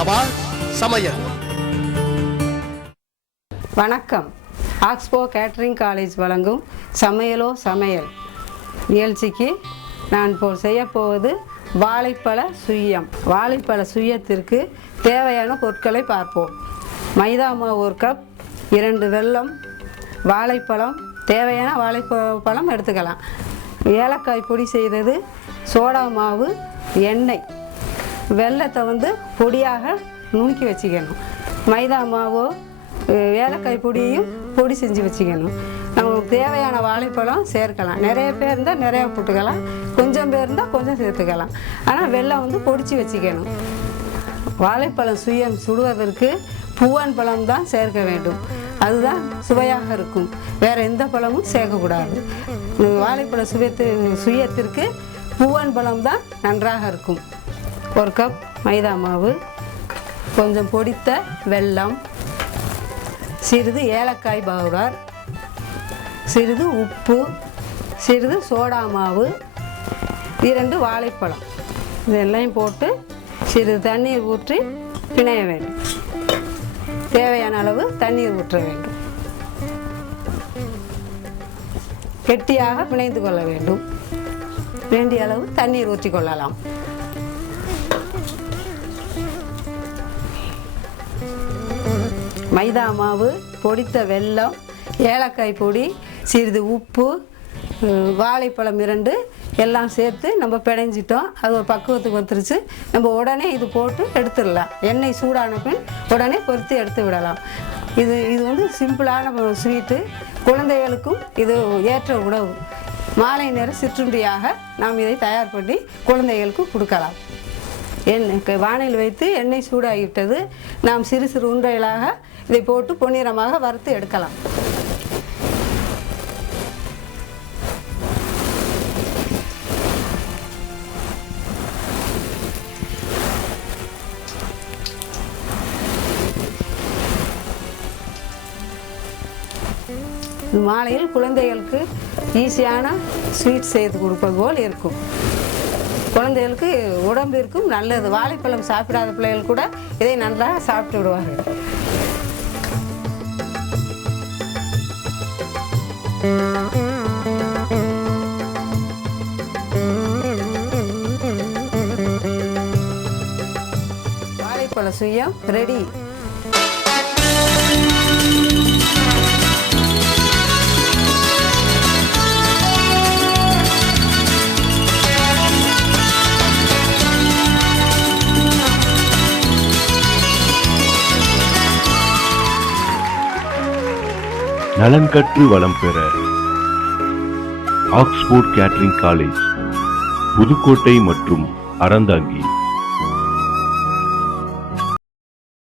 சவால் சமையல். வணக்கம். ஆக்ஸ்போ கேட்டரிங் காலேஜ் வழங்கும் சமையலோ சமையல் நிகழ்ச்சிக்கு நான் இப்போ செய்யப்போவது வாழைப்பழ சுய்யம். வாழைப்பழ சுய்யத்திற்கு தேவையான பொருட்களை பார்ப்போம். மைதா மாவு 1 கப், 2 வெல்லம், வாழைப்பழம், தேவையான வாழைப்பழம் எடுத்துக்கலாம். ஏலக்காய் பொடி செய்தது, சோடா மாவு, எண்ணெய், வெல்லத்தை பொடியாக நுணுக்கி வச்சுக்கணும். மைதா மாவோ ஏலக்காய் பொடியையும் பொடி செஞ்சு வச்சுக்கணும். நமக்கு தேவையான வாழைப்பழம் சேர்க்கலாம். நிறைய பேர் இருந்தால் நிறையா போட்டுக்கலாம், கொஞ்சம் பேர் இருந்தால் கொஞ்சம் சேர்த்துக்கலாம். ஆனால் வெல்லம் பொடிச்சு வச்சுக்கணும். வாழைப்பழம் சுயம் சுடுவதற்கு பூவன் பழம் தான் சேர்க்க வேண்டும். அதுதான் சுவையாக இருக்கும். வேறு எந்த பழமும் சேர்க்கக்கூடாது. வாழைப்பழ சுயத்திற்கு பூவன் பழம் தான் நன்றாக இருக்கும். 1 கப் மைதா மாவு, கொஞ்சம் பொடித்த வெல்லம், சிறிது ஏலக்காய் பவுடர், சிறிது உப்பு, சிறிது சோடா மாவு, 2 வாழைப்பழம், இதெல்லாம் போட்டு சிறிது தண்ணீர் ஊற்றி பிணைய வேண்டும். தேவையான அளவு தண்ணீர் ஊற்ற வேண்டும். கெட்டியாக பிணைந்து கொள்ள வேண்டும். வேண்டிய அளவு தண்ணீர் ஊற்றி கொள்ளலாம். மைதா மாவு, பொடித்த வெல்லம், ஏலக்காய் பொடி, சிறிது உப்பு, வாழைப்பழம் 2 எல்லாம் சேர்த்து நம்ம பிணைஞ்சிட்டோம். அது ஒரு பக்குவத்துக்கு வந்துருச்சு. நம்ம உடனே இது போட்டு எடுத்துடலாம். எண்ணெய் சூடான பின் உடனே பொரித்து எடுத்து விடலாம். இது சிம்பிளான ஸ்வீட்டு. குழந்தைகளுக்கும் இது ஏற்ற உணவு. மாலை நேர சிற்றுண்டியாக நாம் இதை தயார் பண்ணி குழந்தைகளுக்கு கொடுக்கலாம். வானில் வைத்து எண்ணெய் சூடாகிவிட்டது. நாம் சிறு சிறு உருண்டைகளாக இதை போட்டு பொன்னிறமாக வறுத்து எடுக்கலாம். மாலையில் குழந்தைகளுக்கு ஈஸியான ஸ்வீட் செய்து கொடுப்பது போல் இருக்கும். குழந்தைகளுக்கு உடம்பிற்கும் நல்லது. வாழைப்பழம் சாப்பிடாத பிள்ளைகள் கூட இதை நன்றாக சாப்பிட்டு விடுவார்கள். வாழைப்பழ சுய்யம் ரெடி. நலன் கற்று வளம் பெற ஆக்ஸ்போர்ட் கேட்டரிங் காலேஜ், புதுக்கோட்டை மற்றும் அறந்தாங்கி.